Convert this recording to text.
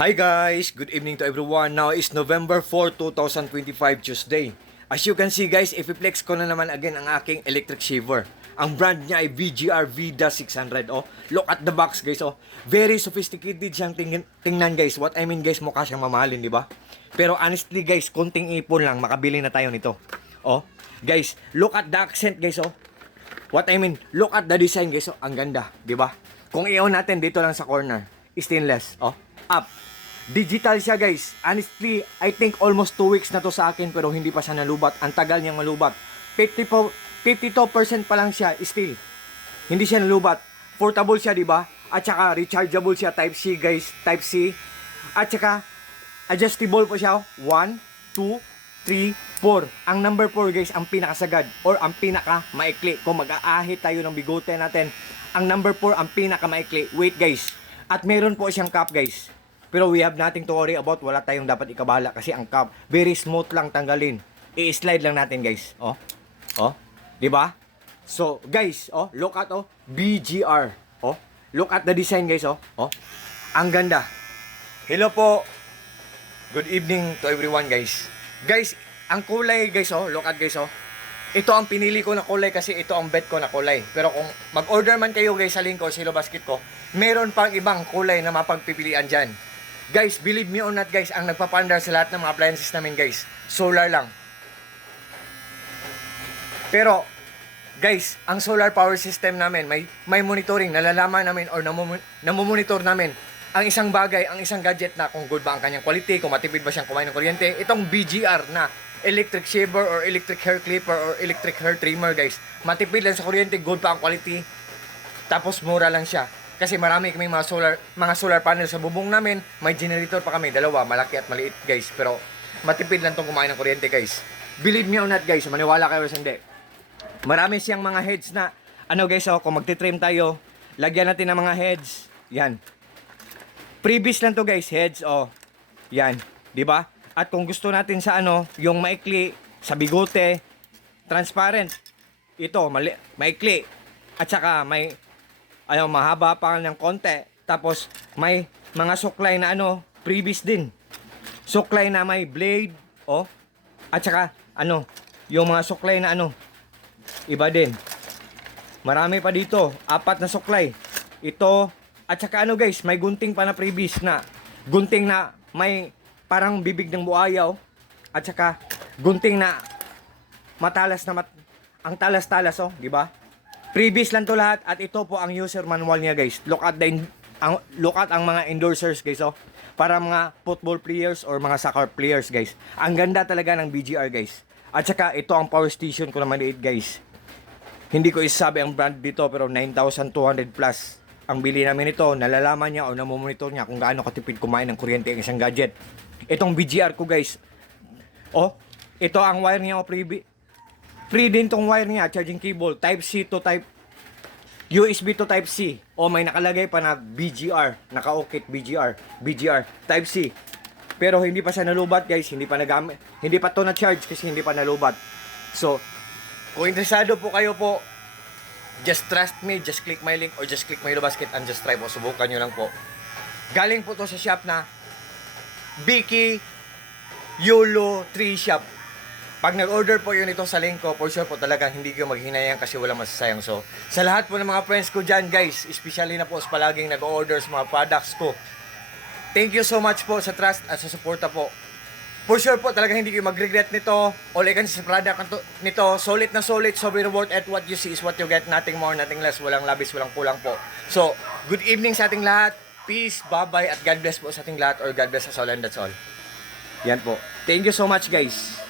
Hi guys! Good evening to everyone. Now is November 4, 2025, Tuesday. As you can see guys, i-flex ko na naman again ang aking electric shaver. Ang brand niya ay VGR Vida 600. Oh, look at the box guys. Oh, very sophisticated siyang tingnan guys. What I mean guys, mukha siyang mamahalin, di ba? Pero honestly guys, konting ipon lang, makabili na tayo nito. Oh, guys, look at the accent guys. Oh, what I mean, look at the design guys. Oh, ang ganda, di ba? Kung i-on natin dito lang sa corner, stainless. Oh, up. Digital siya guys. Honestly, I think almost 2 weeks na to sa akin pero hindi pa siya nalubat. Ang tagal niyang malubat. 52% pa lang siya still. Hindi siya nalubat. Portable siya, di ba? At saka rechargeable siya, Type C guys, Type C. At saka adjustable po siya. 1, 2, 3, 4. Ang number 4 guys, ang pinakasagad or ang pinaka maikli. Kung mag-aahit tayo ng bigote natin, ang number 4 ang pinaka maikli. Wait guys. At meron po siyang cap guys. Pero we have nothing to worry about. Wala tayong dapat ikabala kasi ang cap very smooth lang tanggalin. I-slide lang natin guys. Oh. Oh. 'Di ba? So, guys, oh, look at BGR. Oh. Look at the design guys, oh. Oh. Ang ganda. Hello po. Good evening to everyone guys. Guys, ang kulay guys, oh, look at guys, oh. Ito ang pinili ko na kulay kasi ito ang bet ko na kulay. Pero kung mag-order man kayo guys sa link ko, Silo Basket ko, meron pang ibang kulay na mapagpipilian dyan. Guys, believe me or not guys, ang nagpapandar sa lahat ng mga appliances namin guys, solar lang. Pero, guys, ang solar power system namin, may monitoring, nalalaman namin or namomonitor namin ang isang bagay, ang isang gadget na kung good ba ang kanyang quality, kung matipid ba siyang kumain ng kuryente. Itong BGR na electric shaver or electric hair clipper or electric hair trimmer guys, matipid lang sa kuryente, good pa ang quality, tapos mura lang siya. Kasi marami kaming mga solar panel sa bubong namin. May generator pa kami, dalawa, malaki at maliit guys. Pero matipid lang tong kumain ng kuryente guys. Believe me or not guys, maniwala kayo sa hindi. Marami siyang mga heads na, ano guys, oh, kung magti-trim tayo, lagyan natin ng mga heads. Yan. Previous lang to guys, heads, oh. Yan, di ba? At kung gusto natin sa ano, yung maikli, sa bigote, transparent. Ito, maikli. At saka may mahaba pa ng konti. Tapos may mga suklay na ano, previous din. Suklay na may blade, oh. At saka yung mga suklay na iba din. Marami pa dito, 4 na suklay. Ito, at saka guys, may gunting pa na previous na. Gunting na may parang bibig ng buaya, oh. At saka gunting na matalas na ang talas-talas, oh, di ba? Previous lang to lahat at ito po ang user manual niya guys. Look at ang mga endorsers guys, oh. Para mga football players or mga soccer players guys. Ang ganda talaga ng BGR guys. At saka ito ang power station ko na maliit guys. Hindi ko isasabi ang brand dito pero 9,200 plus ang bili namin ito. Nalalaman niya o namomonitor niya kung gaano katipid kumain ng kuryente ang isang gadget. Itong BGR ko guys. Oh, ito ang wire niya, oh, free din tong wire niya, charging cable, Type C to Type USB to Type C. O may nakalagay pa na BGR, naka-okit BGR, Type C. Pero hindi pa siya nalubat guys, hindi pa nagamit, hindi pa to na-charge kasi hindi pa nalubat. So, kung interesado po kayo po, just trust me, just click my link or just click my basket and just try po, subukan nyo lang po. Galing po to sa shop na Biki Yolo 3 shop. Pag nag-order po yun ito sa link ko, for sure po talagang hindi ko maghinayang kasi walang masasayang. So, sa lahat po ng mga friends ko dyan guys, especially na po sa palaging nag-order sa mga products ko, thank you so much po sa trust at sa suporta po. For sure po talagang hindi kayo mag-regret nito. All I can say sa product nito, solid na solid, sobrang worth it. What you see is what you get, nothing more, nothing less. Walang labis, walang kulang po. So, good evening sa ating lahat. Peace, bye-bye, at God bless po sa ating lahat or God bless us all and that's all. Yan po. Thank you so much guys.